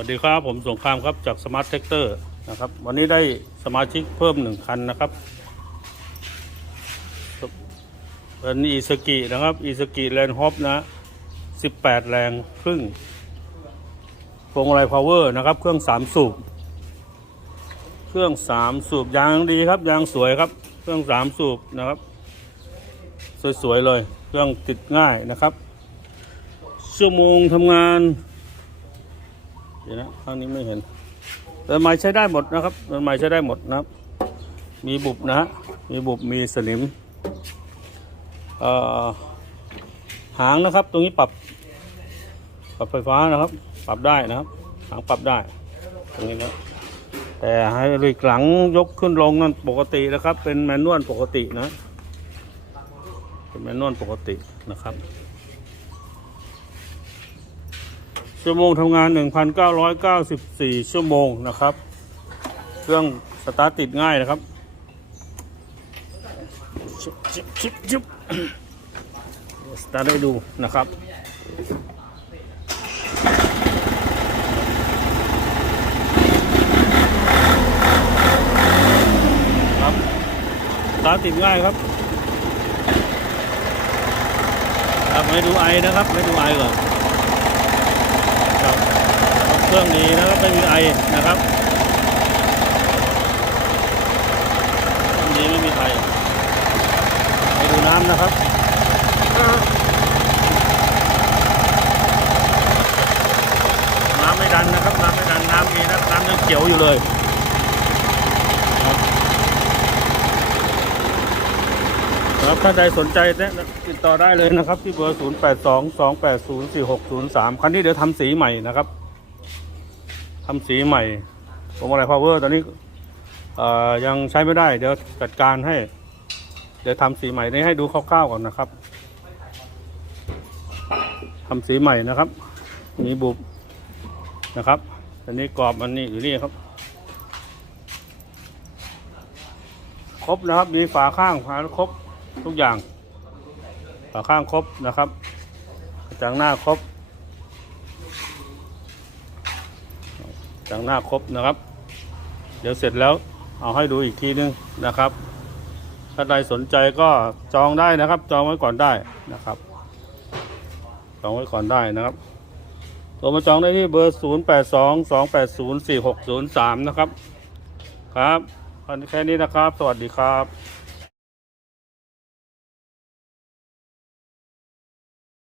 วัสดีครับผมสงครามครับจากสมาร์ทเทคเตอร์นะครับวันนี้ได้สมาชิกเพิ่มหนึ่งคันนะครับเป็นอีสกินะครับอีสกิแลนด์ฮอปนะ18แปดแรงครึ่งพวงมาลัยพาวเวอร์นะครับ เครื่อง3สูบเครื่อง3สูบยางดีครับยางสวยครับ เครื่อง3สูบนะครับ สวยๆเลย เครื่องติดง่ายนะครับ ชั่วโมงทำงาน ดี๋ยวนะข้างนี้ไม่เห็นเรือนไม้ใช้ได้หมดนะครับเรือนไม้ใช้ได้หมดนะครับ มีบุบนะฮะมีบุบมีสนิมหางนะครับ ตรงนี้ปรับปรับไฟฟ้านะครับ ปรับได้นะครับ หางปรับได้ ตรงนี้นะแต่ให้รีกหลังยกขึ้นลงนั่นปกตินะครับ เป็นแมนนวลปกตินะเป็นแมนนวลปกตินะครับ ชั่วโมงทำงาน 1,994 ชั่วโมงนะครับ เครื่องสตาร์ทติดง่ายนะครับชิบชิบชิบชิบสตาร์ทให้ดูนะครับครับสตาร์ทติดง่ายครับครับไม่ดูไอนะครับไม่ดูไอก่อน เครื่องดีนะครับไม่มีไอนะครับเครื่องดีไม่มีไอไปดูน้ำนะครับน้ำไม่ดันนะครับน้ำไม่ดันน้ำดีนะน้ำยังเขียวอยู่เลยครับถ้าใดสนใจเนี่ยติดต่อได้เลยนะครับ ที่เบอร์ 0 8 2 2 8 0 4 6 0 3 คันนี้เดี๋ยวทำสีใหม่นะครับ ทำสีใหม่พวงมาลัยพาวเวอร์ตอนนี้ยังใช้ไม่ได้ เดี๋ยวจัดการให้ เดี๋ยวทำสีใหม่นี้ให้ดูคร่าวๆก่อนนะครับทำสีใหม่นะครับ มีบุบนะครับอันนี้กรอบอันนี้อยู่นี่ครับ ครบนะครับ มีฝาข้างฝาครบทุกอย่าง ฝาข้างครบนะครับกระจังหน้าครบ กระจังหน้าครบนะครับ เดี๋ยวเสร็จแล้วเอาให้ดูอีกทีนึงนะครับ ถ้าใครสนใจก็จองได้นะครับ จองไว้ก่อนได้นะครับ จองไว้ก่อนได้นะครับโทรมาจองได้ที่เบอร์ 0 8 2 2 8 0 4 6 0 3 นะครับ ครับแค่นี้นะครับ สวัสดีครับ